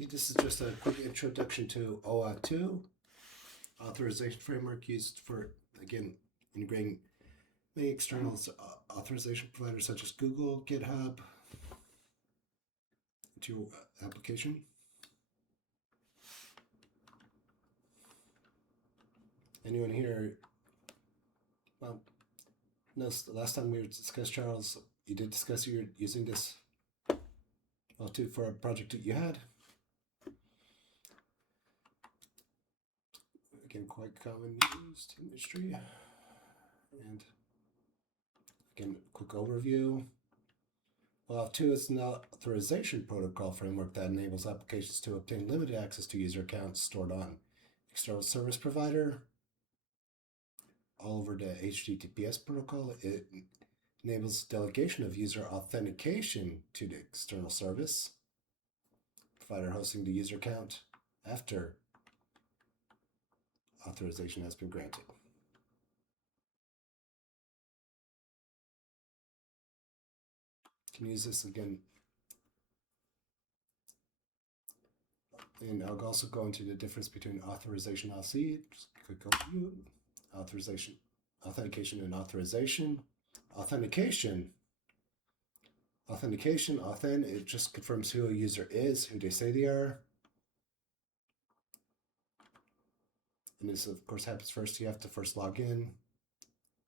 Okay, this is just a quick introduction to OAuth2, authorization framework used for, again, integrating many external authorization providers such as Google, GitHub, into your application. Anyone here, well, no, the last time we discussed, Charles, you did discuss you're using this OAuth2 for a project that you had. Again, quite common used in industry. And again, quick overview. OAuth2 is an authorization protocol framework that enables applications to obtain limited access to user accounts stored on external service provider all over the HTTPS protocol. It enables delegation of user authentication to the external service provider hosting the user account after authorization has been granted. You can use this again. And I'll also go into the difference between authorization RC, just quick overview, authorization, authentication and authorization. Authentication, it just confirms who a user is, who they say they are. And this, of course, happens first. You have to first log in,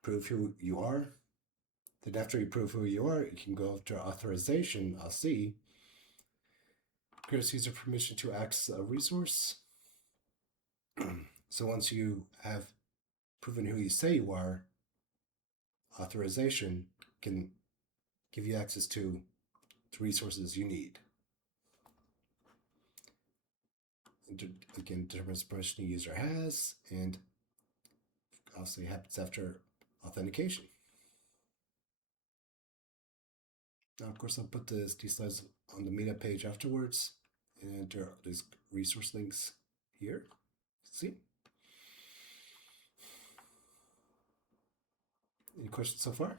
prove who you are. Then after you prove who you are, you can go to authorization, RC. Grants user permission to access a resource. So once you have proven who you say you are, authorization can give you access to the resources you need. And again, determines the permission the user has, and also happens after authentication. Now, of course, I'll put these slides on the meetup page afterwards, and there are these resource links here. See? Any questions so far?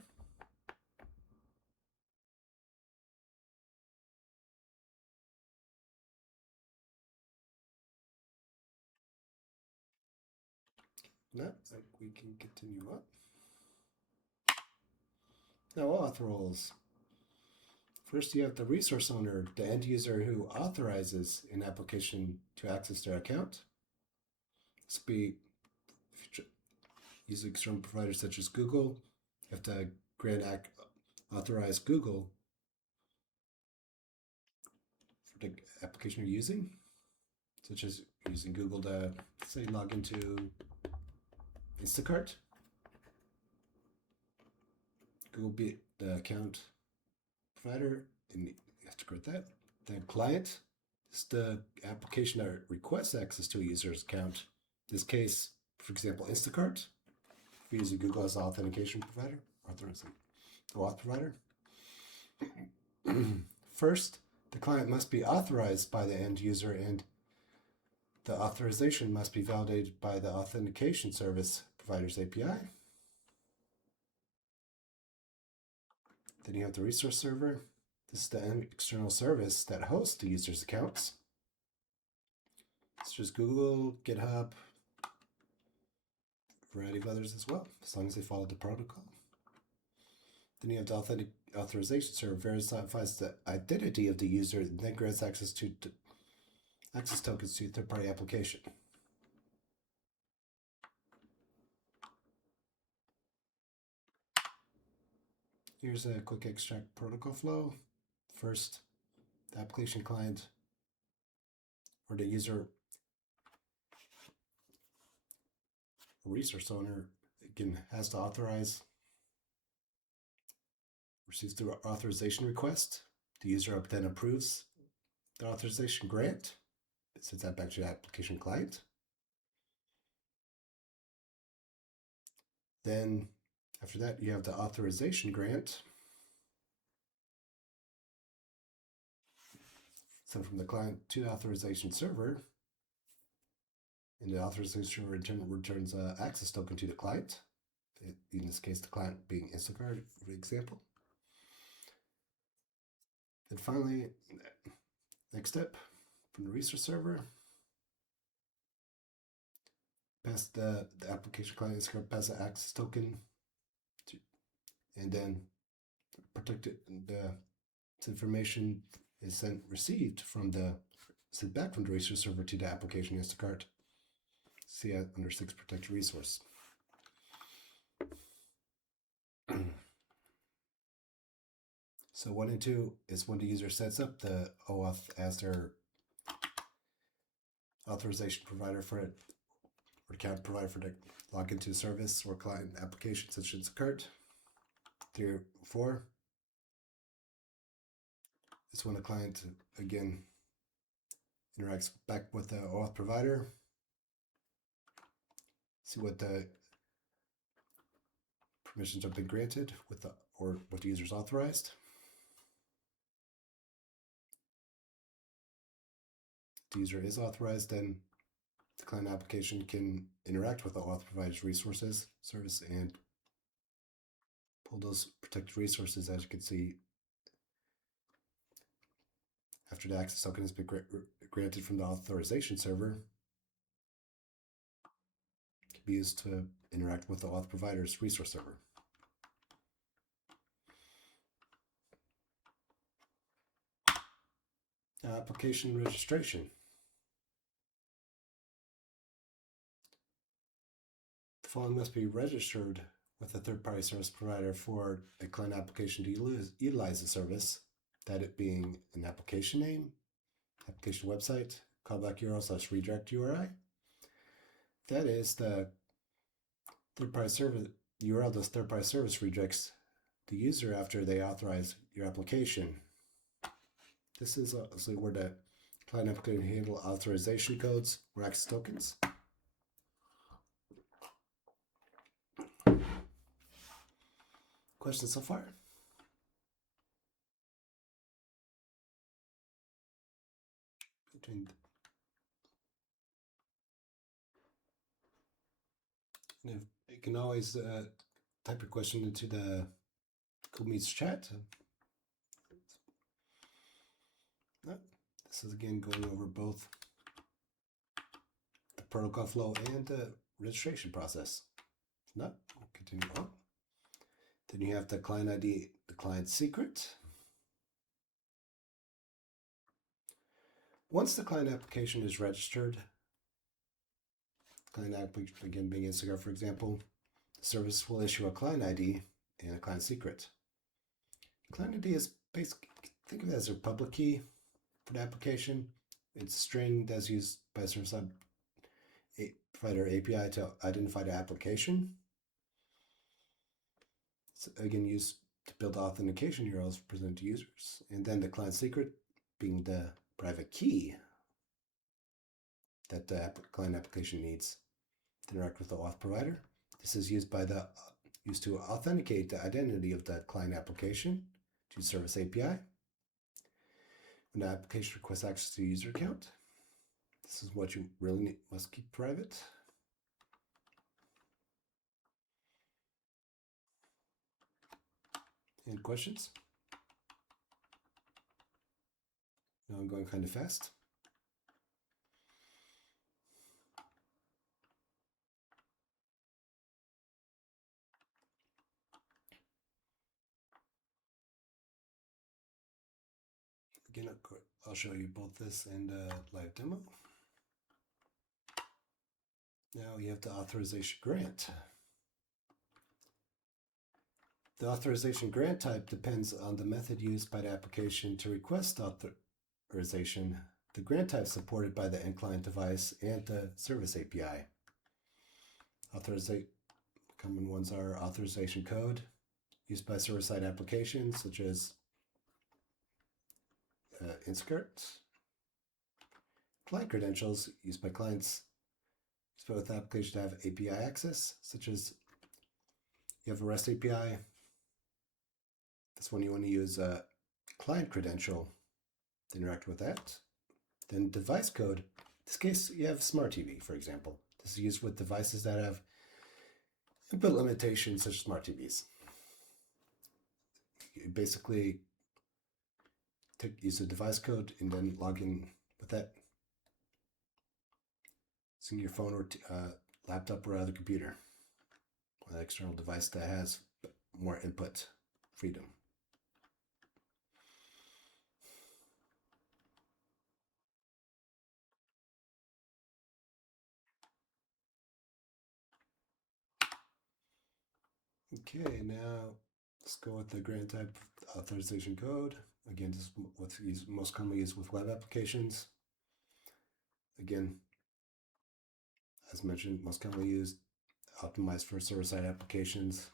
No, we can continue on. Now, auth roles. First, you have the resource owner, the end user who authorizes an application to access their account. This would be using external providers such as Google. You have to authorize Google for the application you're using, such as using Google to, say, log into Instacart. Google be the account provider, and you have to create that. The client is the application that requests access to a user's account. In this case, for example, Instacart. If you're using Google as an authentication provider, OAuth provider. First, the client must be authorized by the end user, and the authorization must be validated by the authentication service provider's API. Then you have the resource server. This is the external service that hosts the user's accounts. It's just Google, GitHub, a variety of others as well, as long as they follow the protocol. Then you have the authorization server verifies the identity of the user and then grants access tokens to third-party application. Here's a quick extract protocol flow. First, the application client or the user resource owner again has to authorize, receives the authorization request. The user then approves the authorization grant. It sends that back to the application client. Then after that, you have the authorization grant. Sent from the client to the authorization server. And the authorization server in turn returns an access token to the client. In this case, the client being Instacart, for example. And finally, next step, from the resource server. Pass the application client is going to pass the access token to, and then protected this information is received sent back from the resource server to the application Instacart. See under 6 protect resource. So 1 and 2 is when the user sets up the OAuth as their authorization provider for it, or account provider for the login to service or client application such as Instacart. 3 or 4 is when the client again interacts back with the OAuth provider. See what the permissions have been granted or what the user is authorized. If the user is authorized, then the client application can interact with the OAuth provider's resources, service, and pull those protected resources. As you can see, after the access token has been granted from the authorization server, it can be used to interact with the OAuth provider's resource server. Application registration. The following must be registered with a third-party service provider for a client application to utilize the service, that it being an application name, application website, callback URL / redirect URI. That is the third-party service URL. This third-party service redirects the user after they authorize your application. This is also where the client application can handle authorization codes or access tokens. Questions so far? And you can always type your question into the Google Meets chat. This is again going over both the protocol flow and the registration process. No, we'll continue on. Then you have the client ID, the client secret. Once the client application is registered, client application, again being Instacart for example, the service will issue a client ID and a client secret. Client ID is basically, think of it as a public key for the application. It's a string that's used by a service provider API to identify the application. It's again used to build authentication URLs presented to users. And then the client secret being the private key that the client application needs to interact with the OAuth provider. This is used to authenticate the identity of the client application to service API. When the application requests access to user account, this is what you really must keep private. Any questions? No, I'm going kind of fast. Again, I'll show you both this and live demo. Now you have the authorization grant. The authorization grant type depends on the method used by the application to request authorization. The grant type is supported by the end client device and the service API. Common ones are authorization code used by server-side applications such as Instacart. Client credentials used by clients with the application to have API access, such as you have a REST API. That's when you want to use a client credential to interact with that. Then device code. In this case, you have Smart TV, for example. This is used with devices that have input limitations such as Smart TVs. You basically use the device code and then log in with that using your phone or laptop or other computer, or an external device that has more input freedom. Okay, now let's go with the grant type authorization code. Again, this is what's most commonly used with web applications. Again, as mentioned, most commonly used, optimized for server-side applications.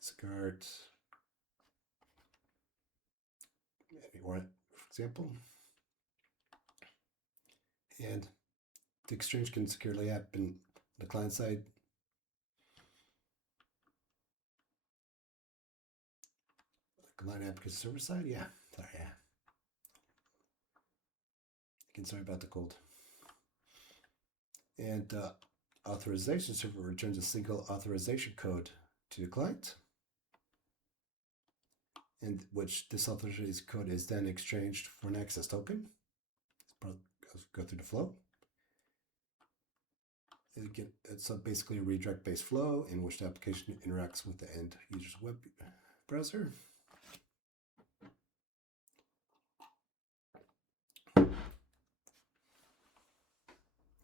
Instacart, for example. And the exchange can securely happen the client side. Client application server side, yeah. Sorry, yeah. Again, sorry about the cold. And authorization server returns a single authorization code to the client, and which this authorization code is then exchanged for an access token. Let's go through the flow. It's basically a redirect-based flow in which the application interacts with the end user's web browser.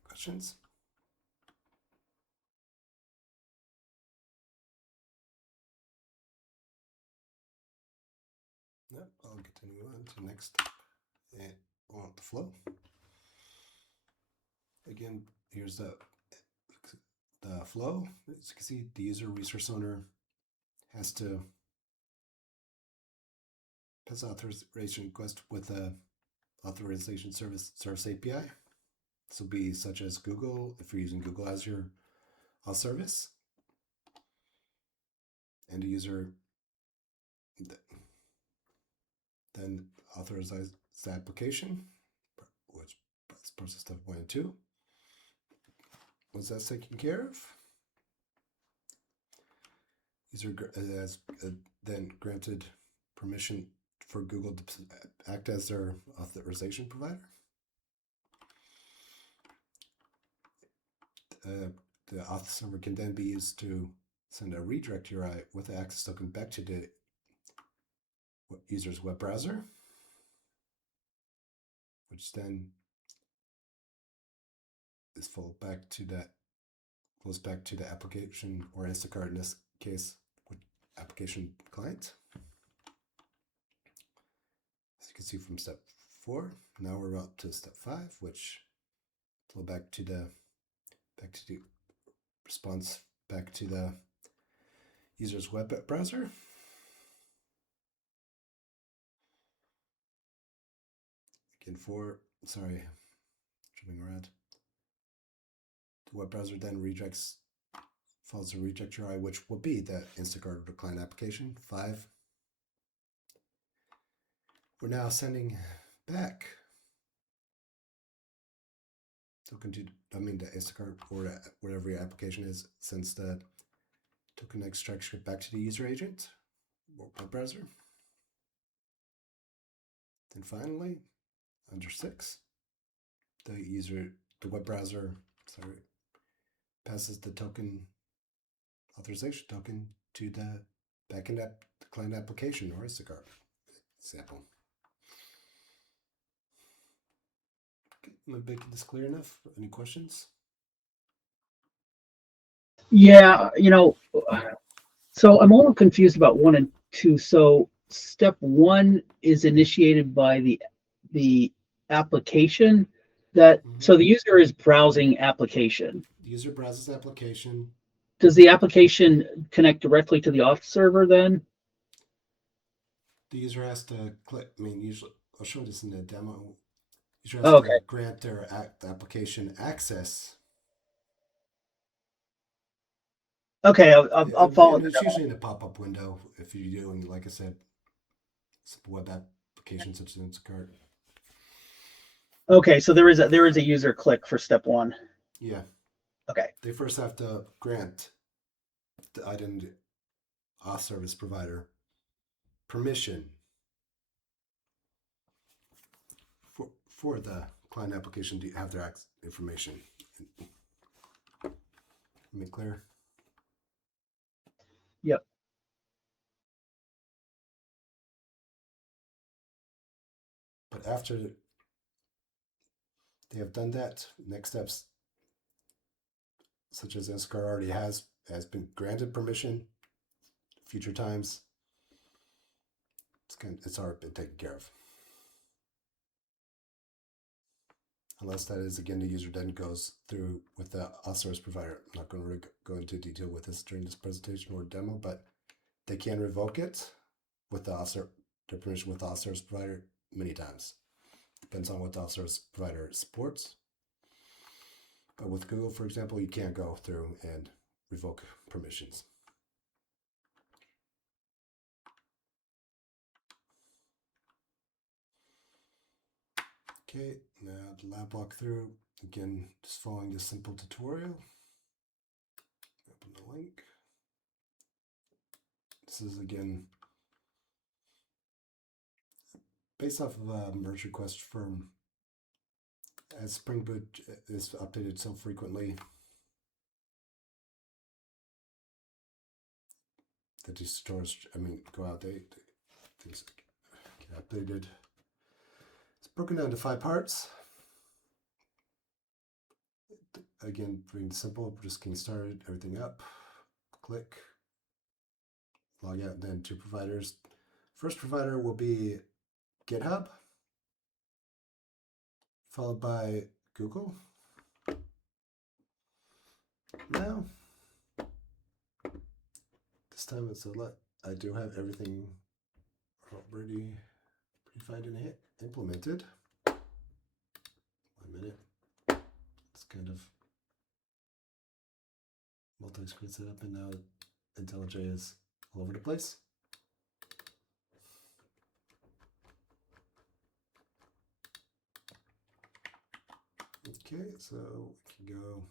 Questions? No, I'll continue on to the next step and on the flow. Again, here's the flow. As you can see, the user resource owner has to pass authorization request with a authorization service API. This will be such as Google, if you're using Google as your service, and the user then authorizes the application, which is process step 1 and 2. Once that's taken care of, user has then granted permission for Google to act as their authorization provider. The auth server can then be used to send a redirect URI with the access token back to the user's web browser, which then is followed back to that, goes back to the application, or Instacart in this case, with application client. As you can see from step 4, now we're up to step 5, which flow back to the response back to the user's web browser. Again, jumping around. The web browser then follows the reject URI, which will be the Instacart or the client application. 5. We're now sending back token to, the Instacart or whatever your application is, sends the token extraction back to the user agent or web browser. Then finally, under 6, the web browser, passes the authorization token to the backend the client application or Instacart example. Okay, am I making this clear enough? Any questions? Yeah, so I'm a little confused about 1 and 2. So step 1 is initiated by the application so the user is browsing application. The user browses application. Does the application connect directly to the auth server then? The user has to click, usually, I'll show this in the demo. User has to grant their application access. Okay, I'll follow. And it's usually in a pop-up window if you're doing, like I said, simple web applications such as Instacart. Okay, so there is a user click for step 1. Yeah. Okay. They first have to grant the identity auth service provider permission for the client application to have their information. Make clear. Yep. But after they have done that, next steps, such as NSCAR already has been granted permission. Future times, it's already been taken care of. Unless that is, again, the user then goes through with the auth service provider. I'm not going to go into detail with this during this presentation or demo, but they can revoke it with the their permission with the auth service provider many times. Depends on what the auth service provider supports. But with Google, for example, you can't go through and revoke permissions. Okay, now the lab walkthrough. Again, just following this simple tutorial. Open the link. This is, again, based off of a merge request from, as Spring Boot is updated so frequently that these stores, go out, things get updated. It's broken down to 5 parts. Again, pretty simple, just getting started, everything up, click, log out, then 2 providers. First provider will be GitHub, followed by Google. Now, this time it's a lot. I do have everything already predefined and implemented. 1 minute. It's kind of multi-screen setup, and now IntelliJ is all over the place. Okay, so we can go.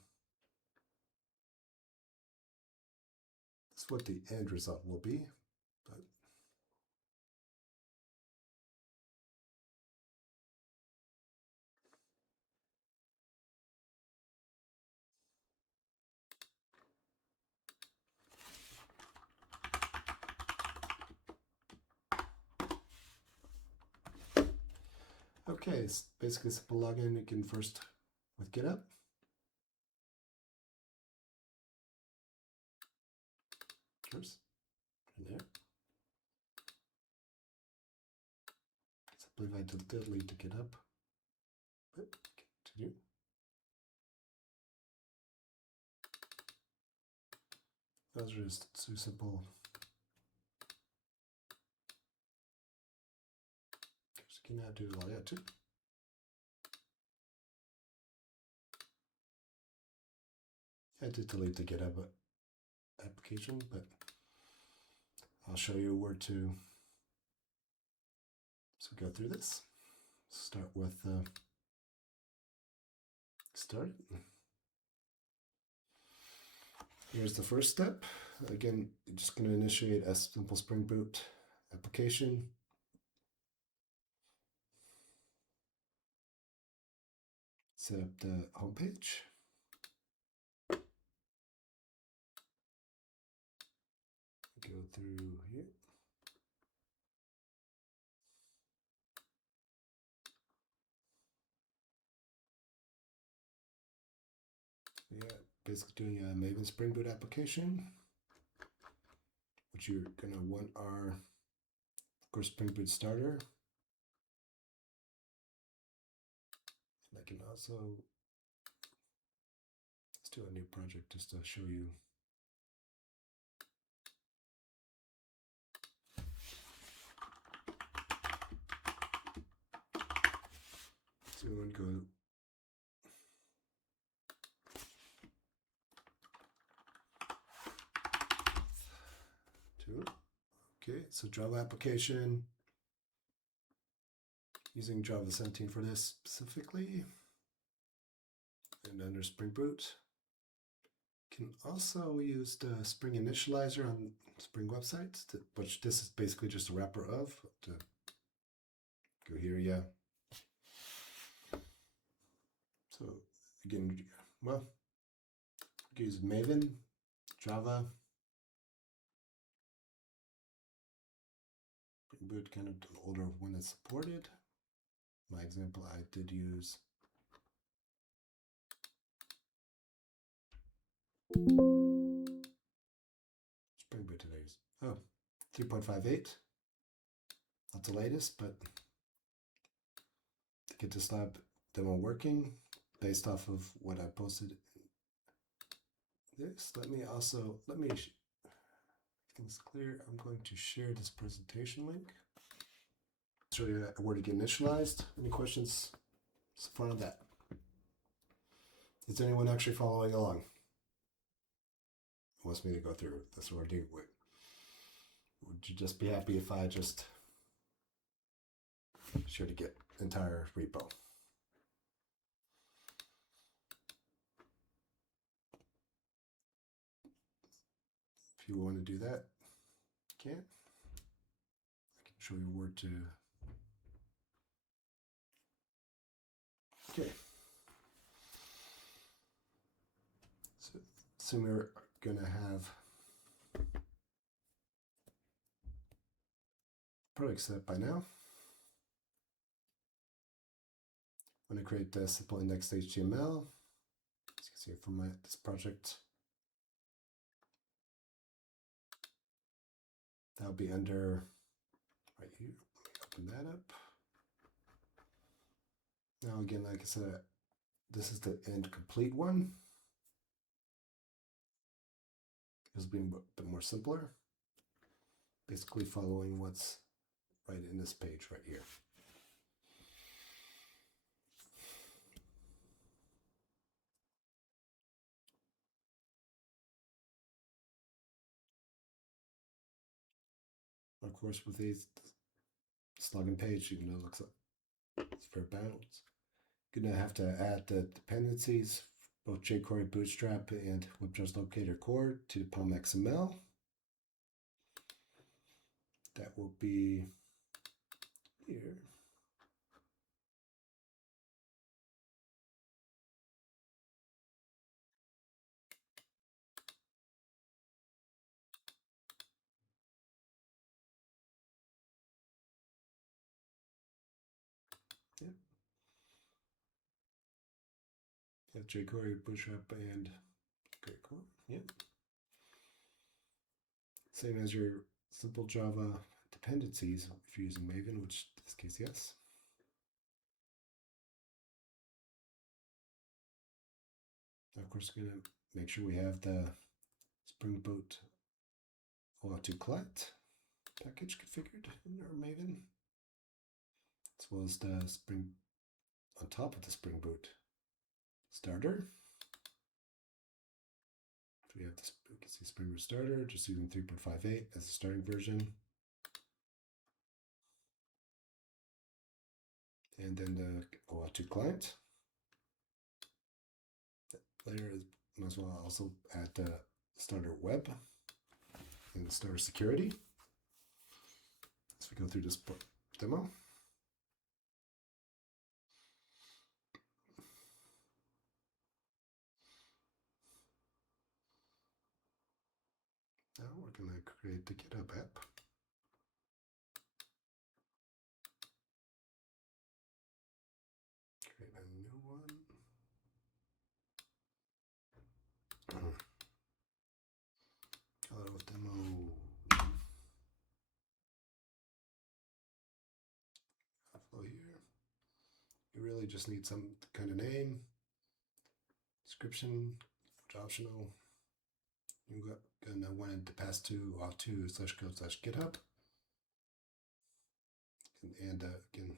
That's what the end result will be, but okay, it's basically a simple login. You can first with GitHub. First, in there. Simply if I delete the GitHub. Continue. Those are just too simple. So you can now do all that too. I did delete the GitHub application, but I'll show you where to. So go through this. Start with start. Here's the first step. Again, you're just going to initiate a simple Spring Boot application. Set up the home page. Go through here. Yeah, basically doing a Maven Spring Boot application, which you're going to want our, of course, Spring Boot starter. And I can also, let's do a new project just to show you. So we want to go to, okay, so Java application, using Java 17 for this specifically, and under Spring Boot. Can also use the Spring initializer on Spring websites, which this is basically just a wrapper of. To go here, yeah. So again, well, use Maven, Java. Spring Boot kind of an order of when it's supported. My example, I did use Spring Boot today's 3.58. Not the latest, but to get this lab demo working based off of what I posted this, let me things clear. I'm going to share this presentation link. Show you where to get initialized. Any questions so far on that? Is anyone actually following along? Wants me to go through this, or would you just be happy if I just share to get entire repo? If you want to do that, you can. I can show you where to. Okay. So assume we're going to have product set up by now. I'm going to create the simple indexed HTML. As you can see from this project, that'll be under right here. Let me open that up. Now again, like I said, this is the end complete one. It's being a bit more simpler. Basically following what's right in this page right here. Of course, with this login page, even though it looks like it's fair balance, gonna have to add the dependencies, both jQuery Bootstrap and WebDrive's Locator core to the POM XML. That will be here. Yep. Yeah, jQuery Bootstrap and great core. Yep. Same as your simple Java dependencies if you're using Maven, which in this case, yes. Of course, we're going to make sure we have the Spring Boot OAuth2 client package configured in our Maven, as well as the Spring on top of the Spring Boot starter. We have this, you can see Spring Boot starter, just using 3.58 as the starting version. And then the OAuth2 client. Later, might as well also add the starter web and starter security. As we go through this demo. Now we're going to create the GitHub app. Create a new one. Call it with demo. Flow here. You really just need some kind of name, description, optional. You're gonna want to pass to OAuth2/code/GitHub. And again,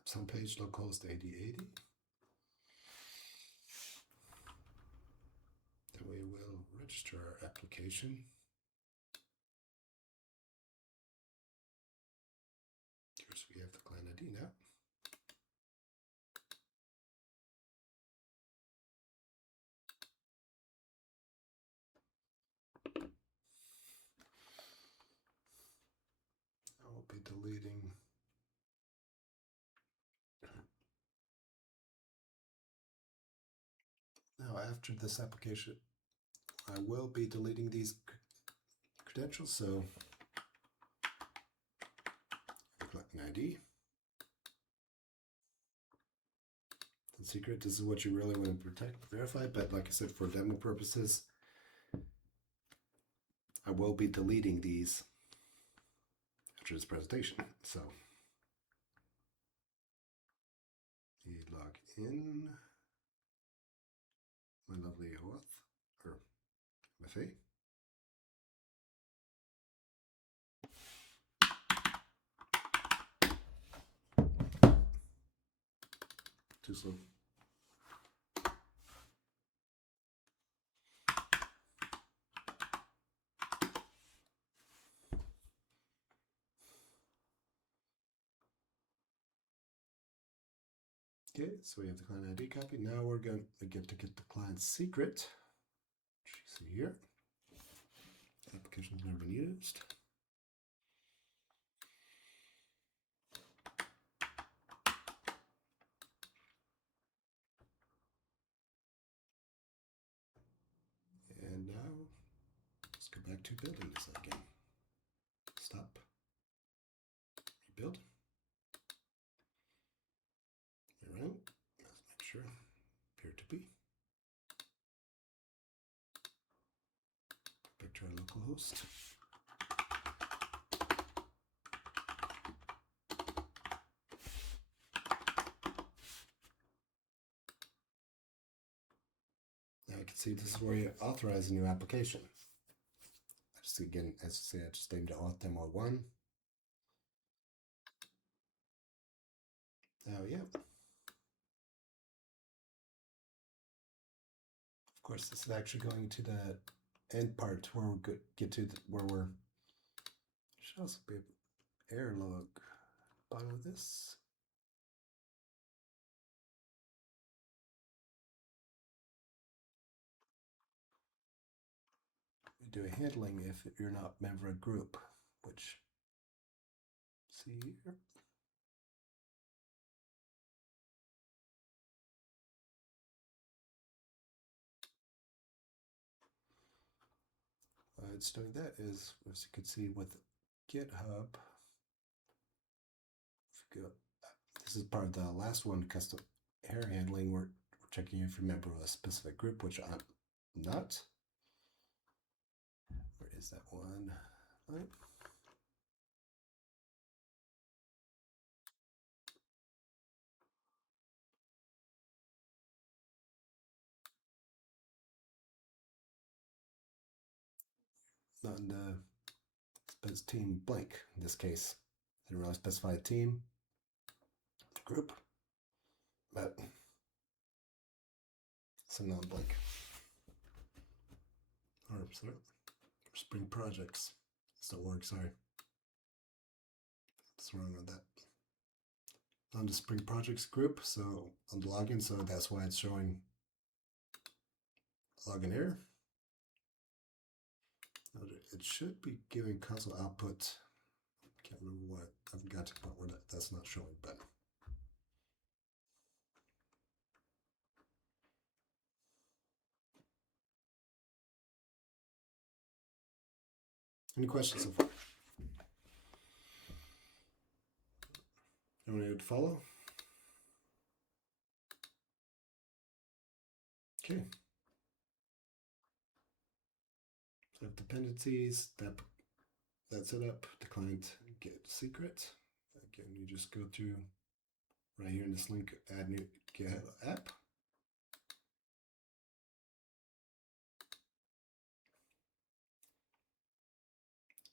apps homepage localhost 8080. Then we will register our application. Here's we have the client ID now. I will be deleting now after this application I will be deleting these credentials, so click an ID. The secret, this is what you really want to protect, verify, but like I said, for demo purposes, I will be deleting these after this presentation. So you log in, my lovely OAuth, or MFA. Too slow. Okay, so we have the client ID copy. Now we're going to get the client secret, which you see here. Application's never been used. And now let's go back to building this again. Stop. Rebuild. Around. Let's make sure. Appear to be. Back to our local host. Now you can see this is where you authorize a new application. Just again, as I say, I just named it auth demo 1. Now, yeah. Of course, this is actually going to the end part where we get to where we're. Should also be error log bottom of this. We do a handling if you're not a member of a group, which see here. Why it's doing that is, as you can see with GitHub, if you go, this is part of the last one, custom error handling. We're checking if you're a member of a specific group, which I'm not. Where is that one? Right. Not in the team blank in this case. Didn't really specify a team, group, but it's a non-blank. Or sorry, Spring projects. Still work, sorry. What's wrong with that? On the Spring projects group, so on the login, so that's why it's showing login error. It should be giving console output. Can't remember what. I haven't got to the point where that's not showing, but any questions so far? Anyone need to follow? Okay. So dependencies, that setup, the client get secret. Again, you just go to right here in this link, add new GitHub app.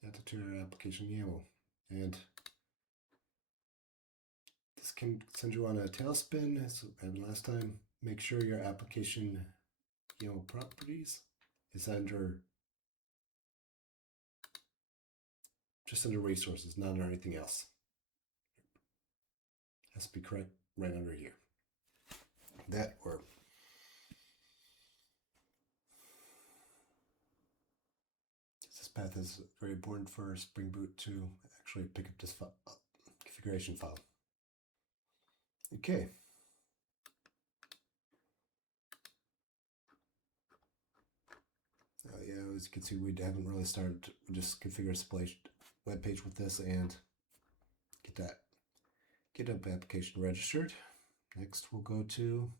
Add the tutor application YAML. And this can send you on a tailspin, as happened last time. Make sure your application YAML properties is just under resources, not under anything else. Has to be correct right under here. That or this path is very important for Spring Boot to actually pick up this configuration file. Okay. as you can see, we haven't really started. We just configure a splash web page with this and get that GitHub application registered. Next, we'll go to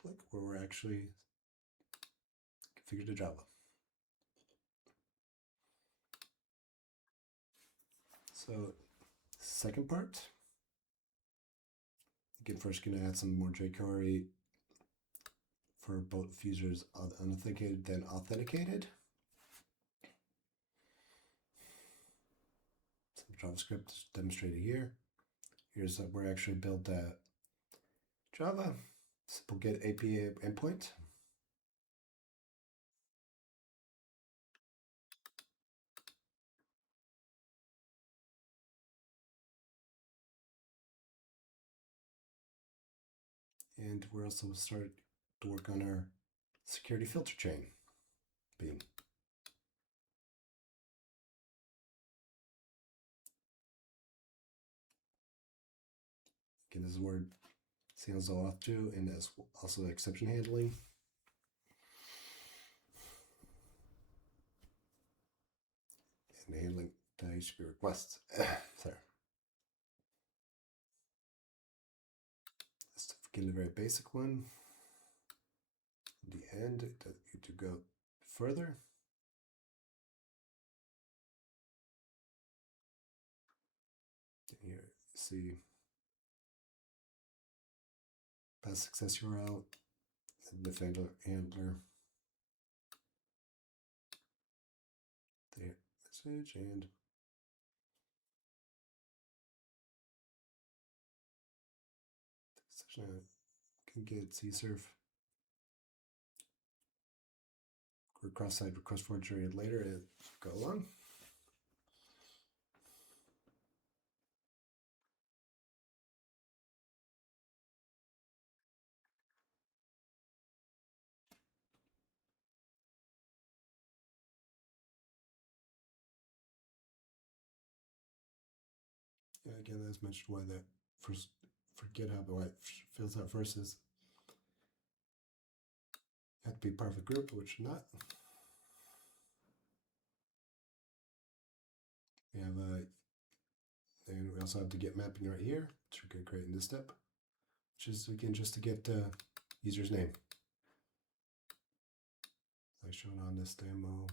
click where we're actually configured to Java. So, second part. Again, first going to add some more jQuery for both users unauthenticated then authenticated. Some JavaScript demonstrated here. Here's where I actually built Java. Simple get API endpoint. And we're also started to work on our security filter chain beam. Again, this is where it handles OAuth2 and as also exception handling. And handling the HTTP requests. Sorry. Let's begin the very basic one. In the end, it does need to go further. Here you see past success URL, and the handler, the message, and session can get CSRF cross-site request forward generated later and go along. Yeah, again, as mentioned, why that first for GitHub, why it fills out first is you have to be part of a group, which not. We have and we also have to get mapping right here, which we're going to create in this step, which is again just to get user's name. Like shown on this demo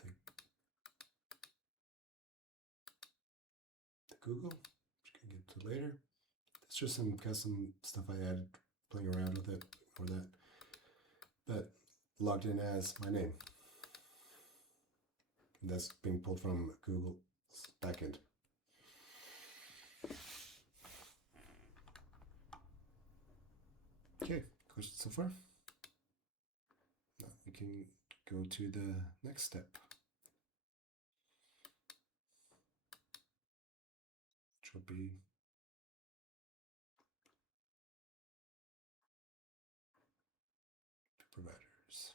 thing. The Google, which we can get to later. It's just some custom stuff I added, playing around with it for that. But logged in as my name. And that's being pulled from Google's backend. Okay, questions so far? Now we can go to the next step, which will be providers.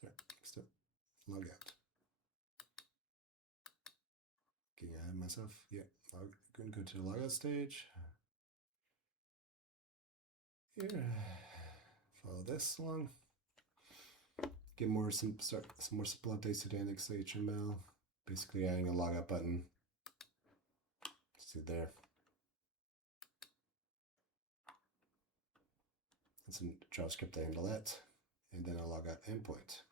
So next step, log out. Can I have myself? Yeah, I'm going to go to the logout stage. Here, follow this along. Get more some more simple updates to the index.html. Basically adding a logout button. See there. It's in JavaScript to handle that, and then a logout endpoint.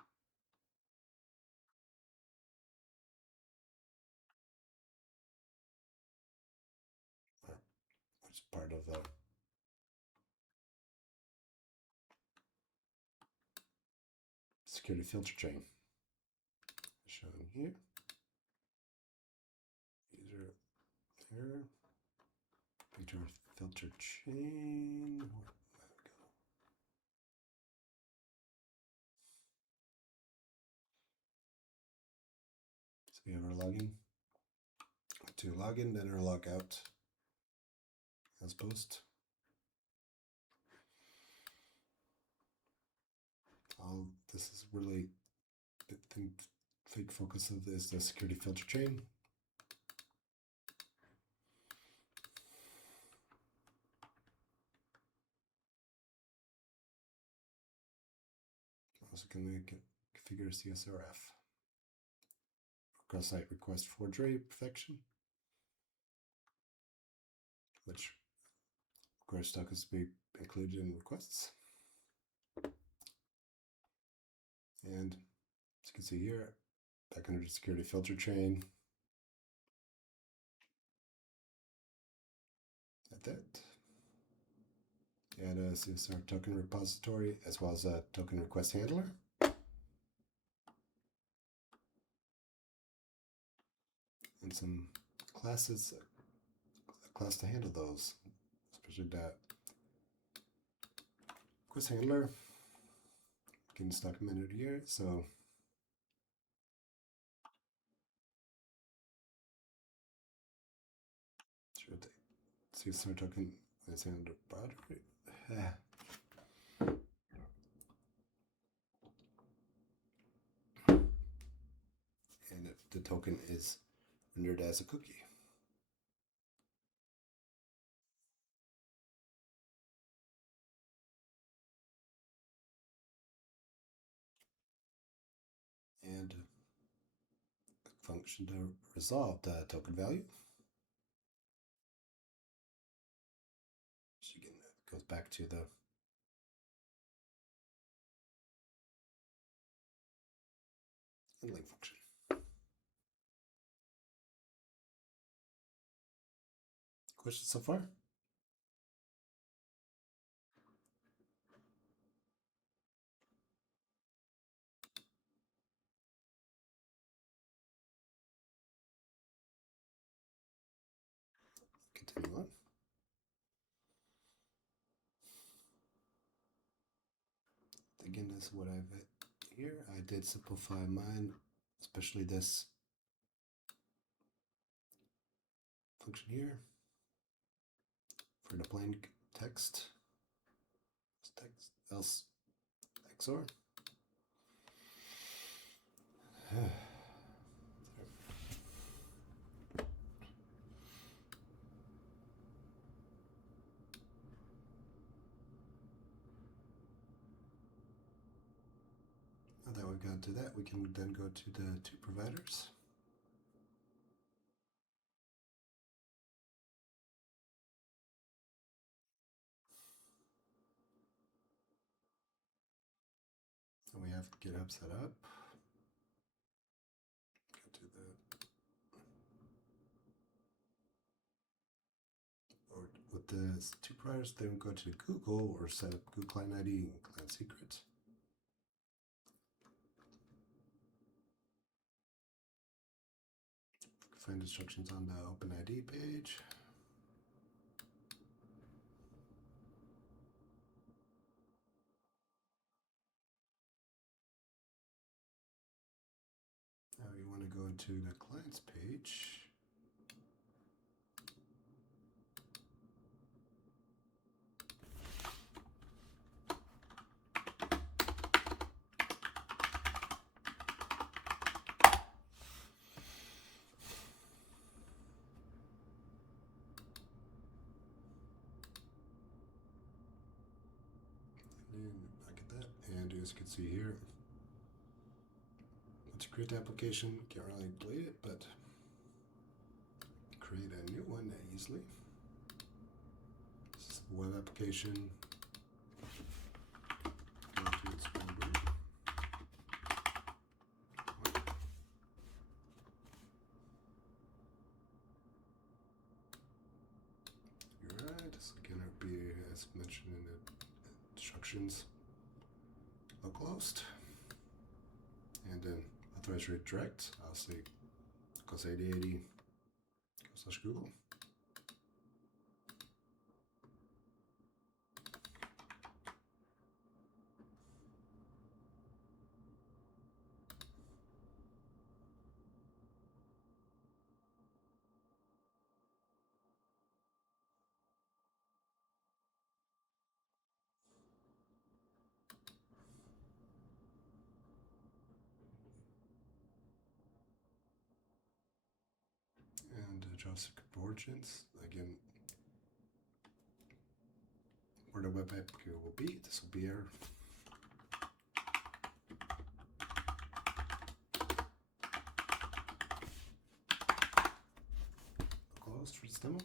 Which is part of security filter chain. Shown here. User there. Feature filter chain. Where we go? So we have our login. To login, then our logout as post. This is really the big focus of this, the security filter chain. also can configure CSRF. Cross-site request forgery protection, which requires tokens to be included in requests. And as you can see here, back under the security filter chain, at that, add a CSR token repository as well as a token request handler. And some classes, a class to handle those, especially that request handler. Again, it's documented here, so should CSR token is handled by and the token is rendered as a cookie. And a function to resolve the token value. So again, it goes back to the handling function. Questions so far? Continue on. Again, this is what I've here. I did simplify mine, especially this function here for the plain text. Text else XOR. Now that we've got to that, we can then go to the two providers. So we have GitHub set up. Go to the or with the two providers, then go to Google or set up Google Client ID and Client Secret. Find instructions on the OpenID page. Now you want to go into the clients page. And I get that. And as you can see here, let's create the application. Can't really delete it, but create a new one easily. This is a web application. You're right. So again, it would be as mentioned in the instructions, localhost, and then authorize redirect. I'll say +8080 /Google. And JavaScript origins, again, where the web app will be. This will be our demo.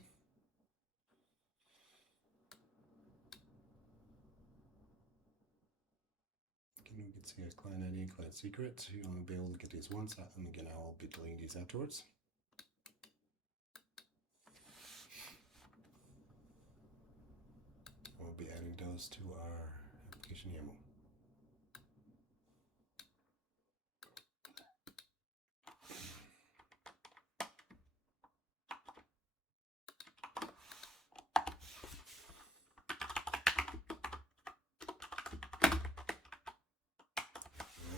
Again, we can see a client ID and client secret. So you'll only be able to get these once. And again, I will be deleting these afterwards. We'll be adding those to our application YAML.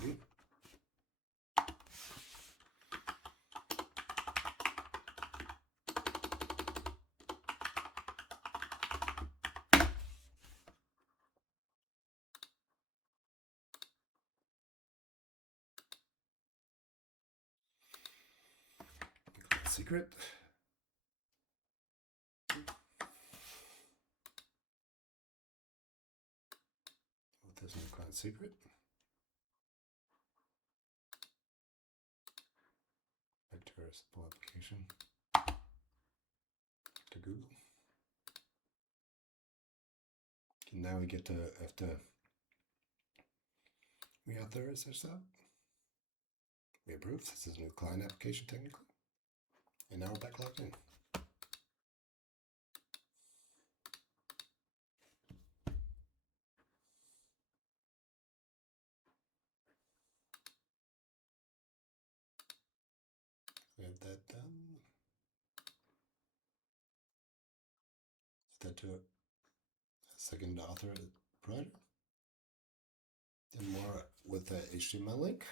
Ready? Secret. What is new client secret? Back to our simple application. To Google. And now we get to have to reauthorize ourselves. We approve. This is a new client application technically. And now we're back logged in. We have that done. Set that to a second author provider. Then more with the HTML link.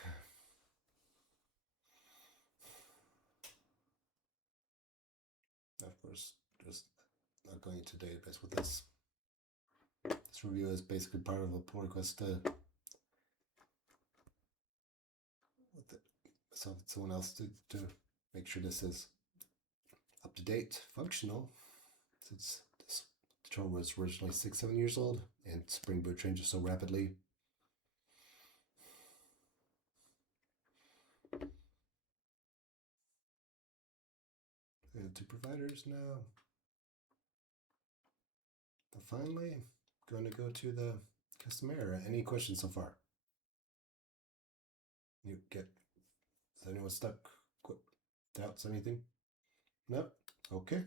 Of course, just not going into database with this. This review is basically part of a pull request to someone else to make sure this is up to date, functional, since this tutorial was originally 6-7 years old and Spring Boot changes so rapidly. And two providers now. But finally, going to go to the custom error. Any questions so far? Is anyone stuck? Doubts, anything? No? Okay.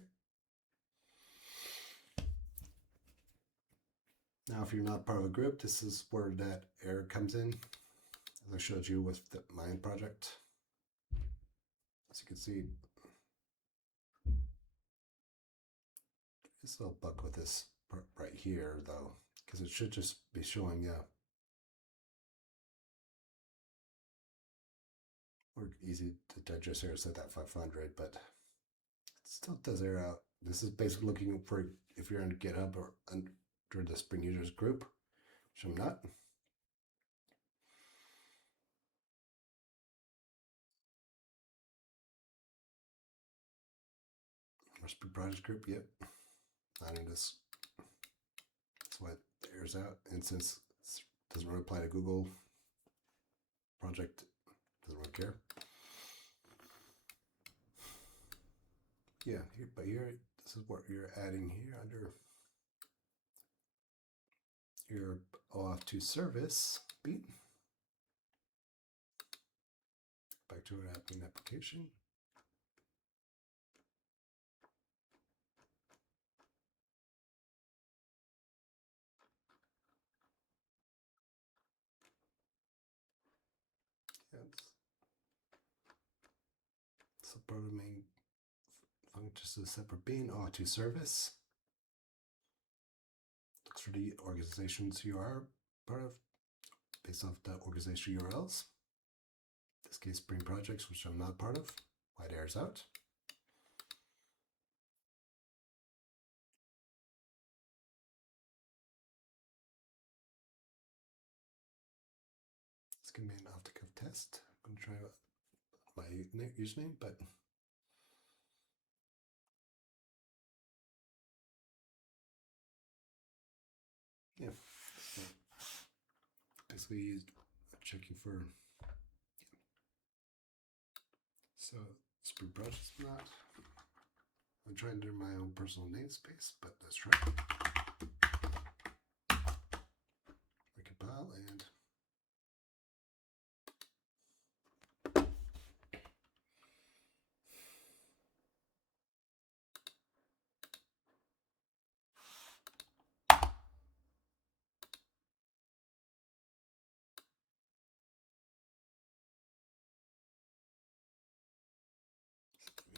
Now, if you're not part of a group, this is where that error comes in, as I showed you with the mine project. As you can see, there's a little bug with this part right here, though, because it should just be showing, or easy to digest here, set that 500, but it still does error out. This is basically looking for if you're on GitHub or under the Spring Users group, which I'm not. Or Spring Project group, yep. Not in this. That's why it errors out. And since it doesn't really apply to Google project, doesn't really care. Yeah, but here, this is what you're adding here under your OAuth2 service beat. Back to our admin application. Support the main function, just a separate bean, OAuth2 service. Looks for the organizations you are part of based off the organization URLs. In this case, Spring Projects, which I'm not part of. Why it errors out. It's going to be an off-the-cuff test. I'm going to try my username, but yeah. So basically, checking for. So Spring Projects not. I'm trying to do my own personal namespace, but let's try. I compile and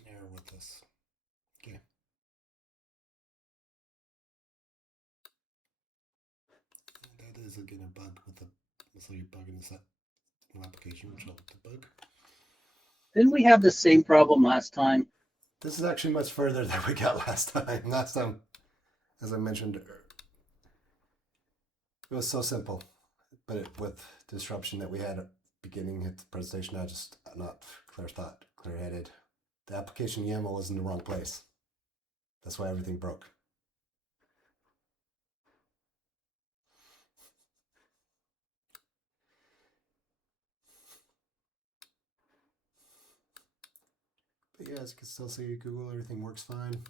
error with this. Okay. And that is again a bug with the so you're bugging this application, which I'll debug. Didn't we have the same problem last time? This is actually much further than we got last time. Last time, as I mentioned, it was so simple, but with disruption that we had at the beginning of the presentation, I just not clear-headed. The application YAML was in the wrong place. That's why everything broke. But yeah, as you can still see, Google, everything works fine.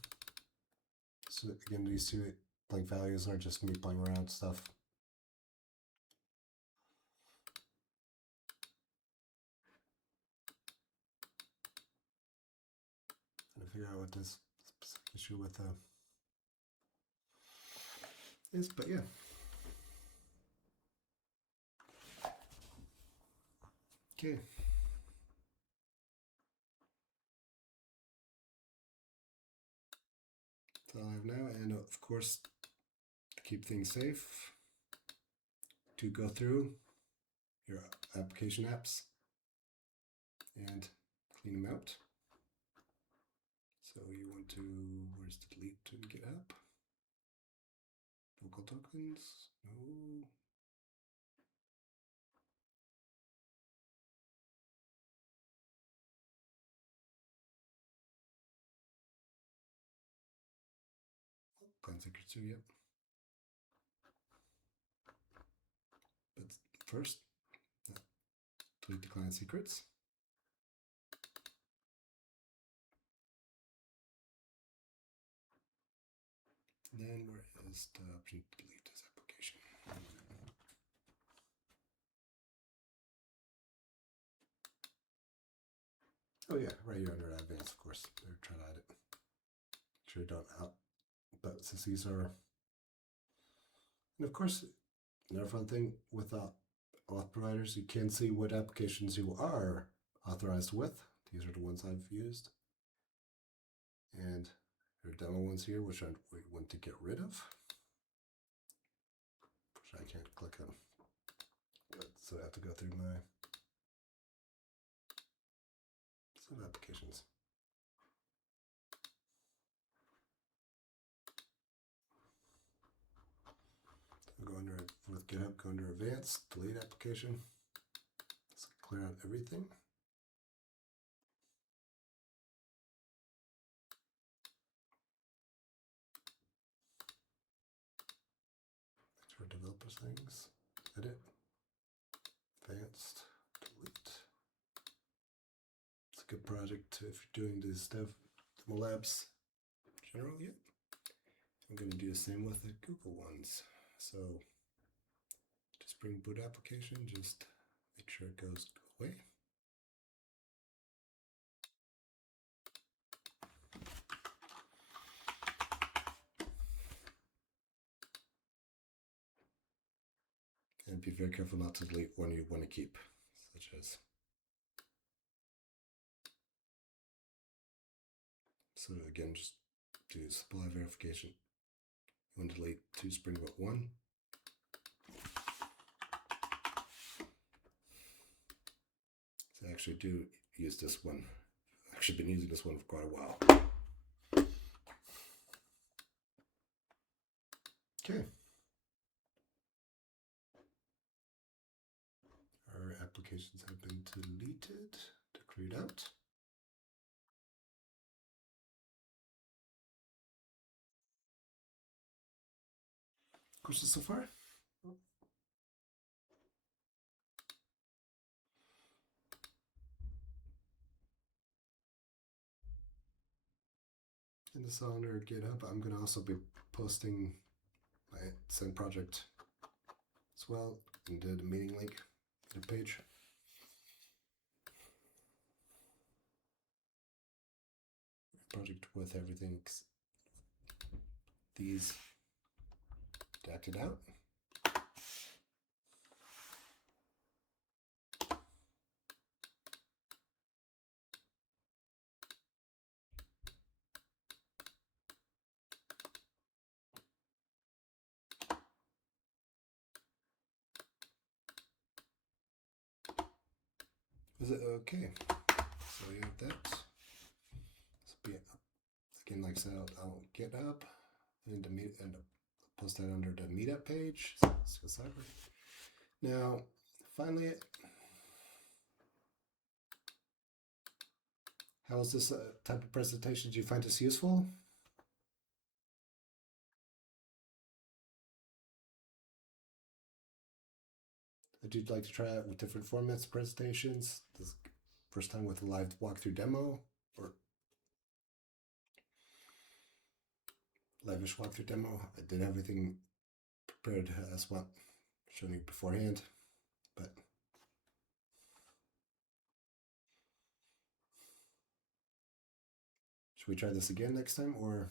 So again, these two blank values are just me playing around with stuff. Trying to figure out what this specific issue with is, but yeah. Okay. That's all I have now, and of course, to keep things safe, to go through your application apps and clean them out. So you want to, where's the delete in GitHub? Local tokens, no. Client secrets too, yep. But first, delete the client secrets. Then where is the option to delete this application? Oh yeah, right here under advanced, of course. They're trying to hide it. Make sure you don't out. But since these are, and of course, another fun thing with auth providers, you can see what applications you are authorized with. These are the ones I've used. And there are demo ones here, which I want to get rid of. Which I can't click on. So I have to go through my sub applications. So go under, with GitHub, go under advanced, delete application. Let's clear out everything. For developers things, edit, advanced, delete. It's a good project if you're doing this dev demo labs generally. I'm going to do the same with the Google ones. So just bring boot application, just make sure it goes away. And be very careful not to delete one you want to keep, such as. So again, just do supply verification. You want to delete 2 Spring Boot 1. So I actually do use this one. I've actually been using this one for quite a while. Okay. Our applications have been deleted to cleared out. Questions so far? And this is all under GitHub. I'm going to also be posting my send project as well, and did a meeting link to the page. Project with everything. These adapted out. Is it okay? So you have that. This will be again, like I said, I'll get up and post that under the meetup page. So let's go cyber. Now, finally, how is this type of presentation? Do you find this useful? Would you like to try it with different formats, presentations? This first time with a live walkthrough demo or live-ish walkthrough demo. I did everything prepared as well, showing you beforehand, but should we try this again next time, or